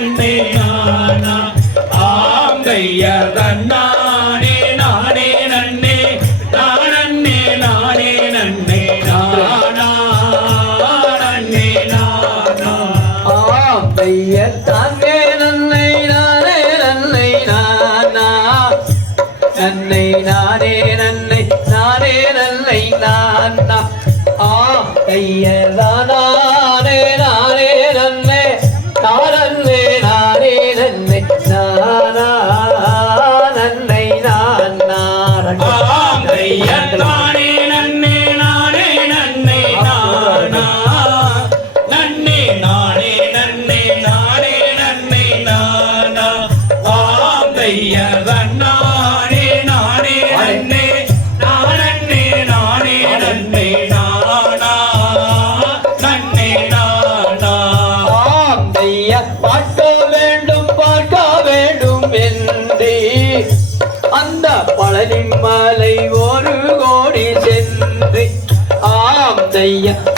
நன்னே நானா? ஆங்கைய தன்னானே நானே நன்னே. நானே நானே நன்னே நானா? நன்னே நானா? ஆங்கைய தன்னே நன்னை நானே நன்னை நானா? நன்னை நானே நன்னை நானே நன்னை நானா? ஆங்கைய தானா? ஆங்கைய நன்னே நானே நன்னே நானா? நன்னே நானே நன்னே நானே நன்னே நானா? ஆங்கைய தன்னானே நானே நன்னே. நானன்னே நானே நன்னே நானா? நன்னே நானா? ஆம் ஐயா பார்க்க வேண்டும் பார்க்க வேண்டும் அந்த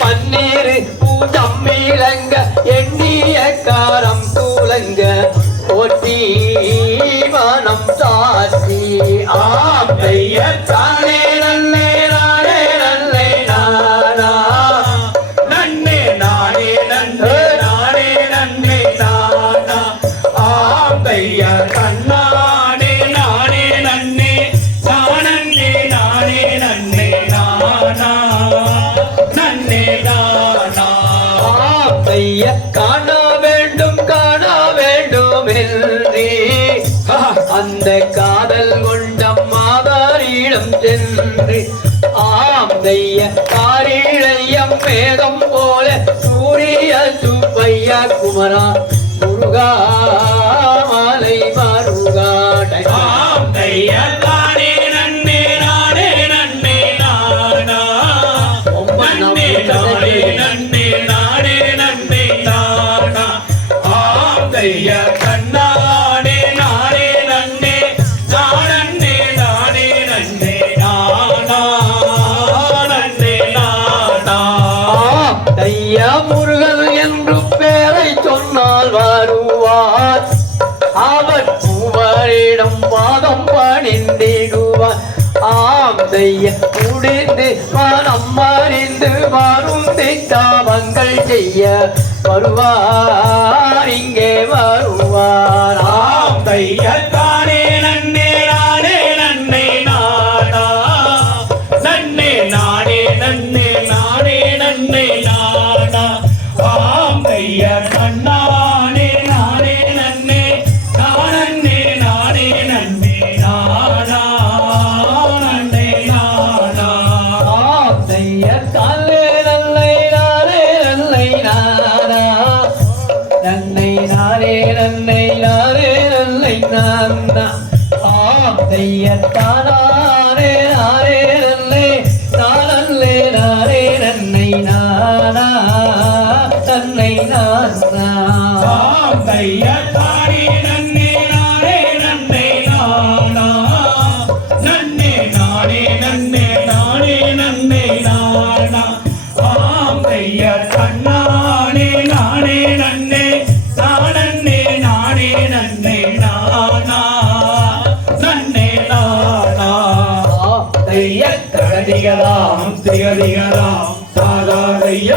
பன்னீர் பூஜம் இளங்க எண்ணிய காரம் தூளங்க போட்டி மனம் சாட்சி ஆம் தைய தானே. வேண்டும் காண வேண்டும் என்று. அந்த காதல் கொண்டம் மாதாரிடம் சென்று ஆம் காரிழையம் மேகம் போல சூரிய சுப்பையா குமரா முருகா. ஆந்தைய கண்ணானே நானே நன்னே. நானே நானே நன்னே நானா நன்னே நானா. ஆம் முருகன் என்று பேரை சொன்னால் வருவார் அவர் மூவரிடம் பாதம் பணிந்திடுவார். ஆந்தைய முடிந்து மனம் அறிந்து வரும் தாபங்கள் செய்ய வருவார். இங்கே வருவார். ஆம் ஆம் நன்னே நானே நன்னே நானா. நன்னே நானே நன்னே நானே நன்னே ஆம் தையத்தானே நானே நன்னை நானல்லே நானே நன்னை நானா நன்னை. தைய தகதிகளாம் திகதிகளாம் சாதா தைய